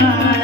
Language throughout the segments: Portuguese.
Bye.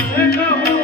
એવા